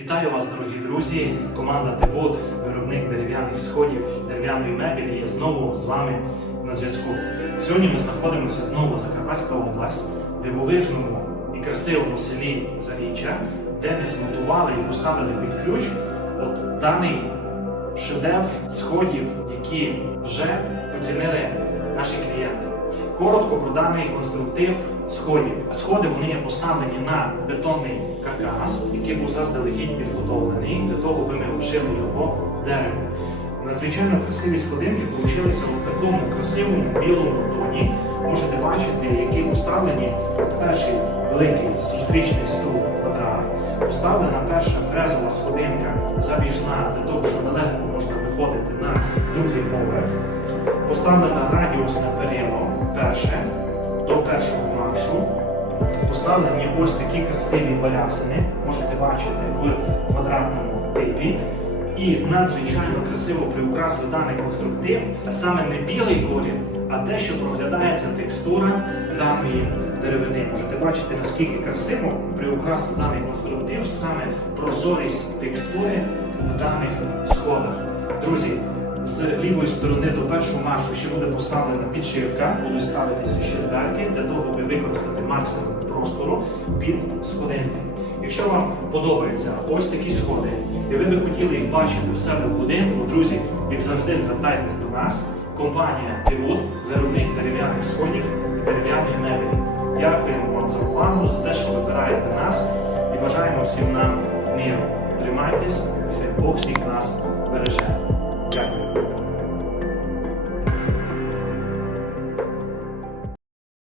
Вітаю вас, дорогі друзі! Команда Тивод, виробник дерев'яних сходів, дерев'яної мебелі, є знову з вами на зв'язку. Сьогодні ми знаходимося знову Закарпатська область, в дивовижному і красивому селі Заріччя, де ми змонтували і поставили під ключ от даний шедевр сходів, які вже оцінили наші клієнти. Коротко про даний конструктив сходів. Сходи вони поставлені на бетонний каркас, який був заздалегідь підготовлений для того, аби ми обшили його деревом. Надзвичайно красиві сходинки получилися у такому красивому білому тоні. Можете бачити, які поставлені перший великий зустрічний стул квадрат, поставлена перша фрезова сходинка забіжна для того, щоб легко можна виходити на другий поверх. Поставлена радіусне перило перше до першого маршу. Поставлені ось такі красиві балясини, можете бачити в квадратному типі. І надзвичайно красиво приукрасив даний конструктив саме не білий колір, а те, що проглядається текстура даної деревини. Можете бачити, наскільки красиво приукрасив даний конструктив, саме прозорість текстури в даних сходах. Друзі, з лівої сторони до першого маршу ще буде поставлена підшивка, будуть ставитися ще дверки для того, аби використати максимум простору під сходинки. Якщо вам подобаються ось такі сходи, і ви би хотіли їх бачити у себе в будинку, друзі, як завжди, звертайтесь до нас. Компанія Тивуд, виробник дерев'яних сходів і дерев'яної мебелі. Дякуємо вам за увагу, за те, що вибираєте нас і бажаємо всім нам миру. Тримайтесь, хай Бог всіх нас.